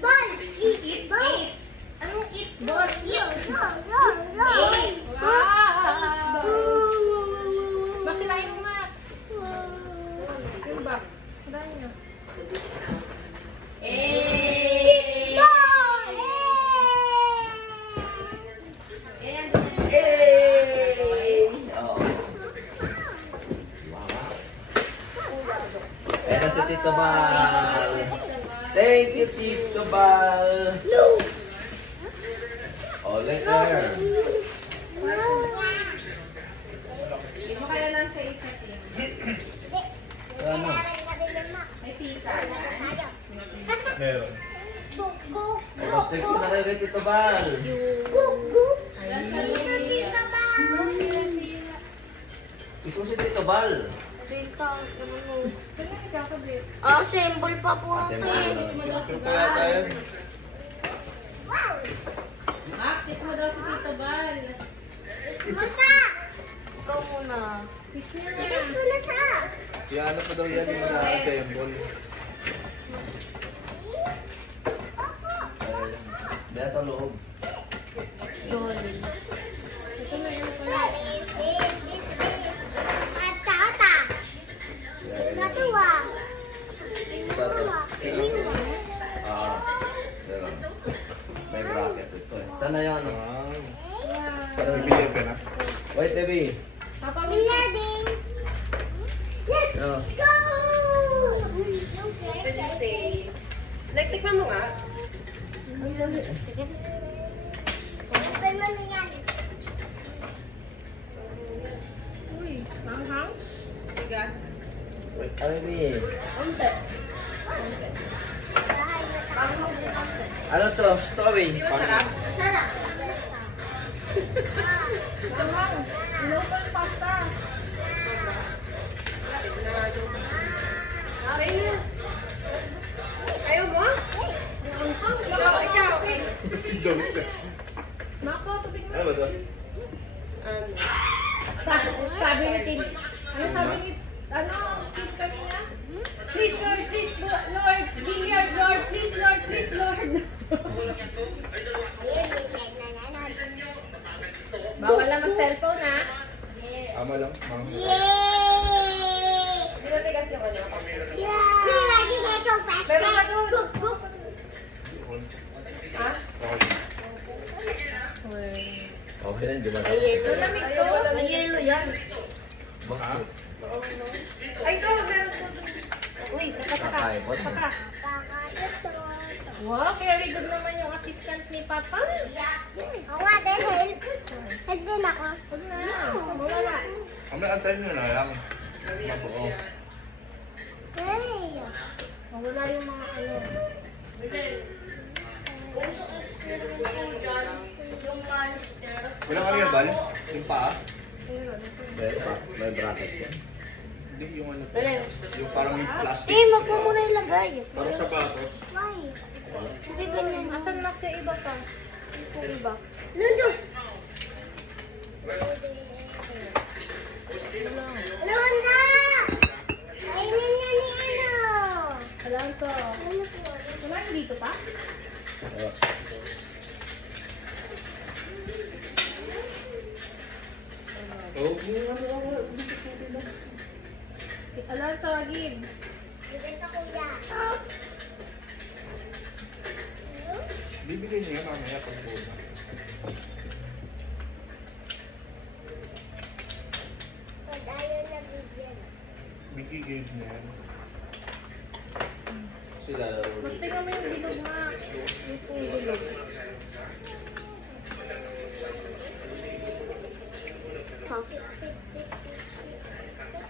Ball! Eat! Eat, Ball! eat. Anong eat? Ball, eat. Eat! Wow! Basilahin mo, Max. Yung box. Sadahin nyo. Eat! Ball! Pero si Tito Bal. Thank you, Tito Bal. No! Oh, later. Hindi mo kaya lang sa isa team. Ano? May pizza. Meron. Go, go, Ay, go, mas thank you go! na kayo kay Tito Bal. Go, go! Ay, Sino dito ba? Ikaw si Tito Bal. Ah, symbol pa po Kasi ito mo eh. Gusto ko yata yan. Wow! Max, kiss mo daw si Tito Bal. Masa! Ikaw muna. Kiss niya na. Bilis ko na sa! Yan pa daw yan yung symbol. Dahil sa loob. Ito na yun pala. At saka natuwa. Meron. May bracket ito eh. Saan na yan? Bibigyan ka na. Wait, baby. Papa, Bilarding! Let's No. go! Like, tikman mo nga. Open mo na yan. Uy, manghang? Tigas. Ano baby? Unti. Ano to? Story? Di ba sarap? Sarap. Ito lang. Local pasta. Ayaw. Ayaw mo? Ikaw. Si Jones. Maxo, tubig mo. Ano ba ito? Sabi ni Tim. Ano sabi ni... Ano? Tim kanina? Please, Lord, please, Lord. Billiard, Lord. Please, Lord, please, Lord. Bawal lang mag-cellphone, ha? Ama lang. Mga Yay! Di ba tigas yung ano? Yeah! Lagi na itong pasta. Meron ka doon. Book, book. Ha? Okay na, di ba? Malamig to. Ayelo yan. Bakit? Ay, ito. Meron ko. Uy, saka. Kakain ko. Saka. Wow, very good naman yung assistant ni Papa. Awa, dahil help din ako. Huwag na. Mawala. Kami antayin nyo na lang. Mabuo. Hey! Mawala yung mga ano. Walang ano yan, Bal? Yung paa? Meron pa. May bracket yan. Hindi, yung ano. Yung parang may plastic. Eh, wag mo muna ilagay. Parang sapatos. Why? Hindi ganyan. Asan Max yung iba pa? Yung iba. Lundo! Lundo! Kainin na ni ano? Alonso. Ano po? Wala yung dito pa? Oh, yung ano ako. Alonso, agib. Bibenta kuya. Bibigyan niya mamaya pag buo na. Pag ayaw na bibigyan. Bigigay niya yan. Sila. Mas tingnan mo yung bilog, Max. Yung pong bilog.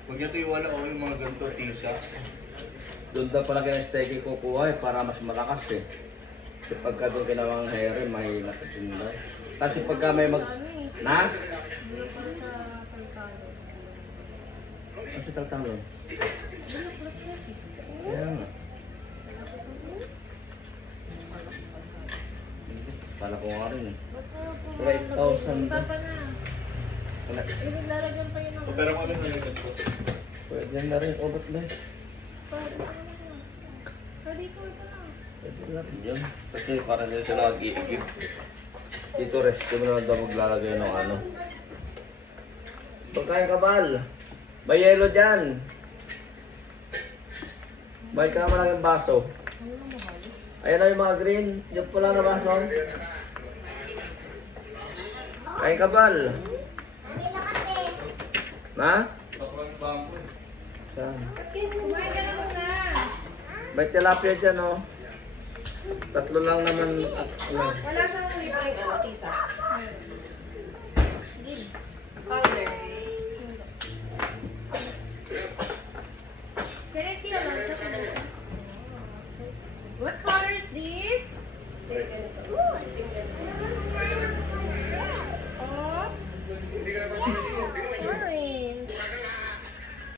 Huwag niya tiwala o yung mga ganito t-shirt. Doon daw pala kinesteking kukuha eh, para mas malakas eh. Kasi pagka doon kinawang hair, mahina ka din daw. Kasi pagka may mag... Na? Bilog pa sa pagkalo. Ano si Taltalo? Bilog plus heavy. Kaya nga. Kala ko nga rin eh. Pero 8,000 Punta pa na. Wala. Eh, naglalagyan pa yun ng... O, pero kung ano yung ganito. Pwede na rin. O, ba't na? Pwede ko, ito na. Pwede natin yun. Kasi parang din sila nag-iigib. Dito, rescue mo na daw maglalagay ng ano. Pagkain kabal. May yelo dyan. May ka naman ng baso. Ayan na yung mga green. Yung pula na baso. Kain kabal. Pila kasi. Ha? Saan? Kumain ka na muna. May tilapia dyan, oh. Tatlo lang naman. Wala siyang libreng ano, tisa.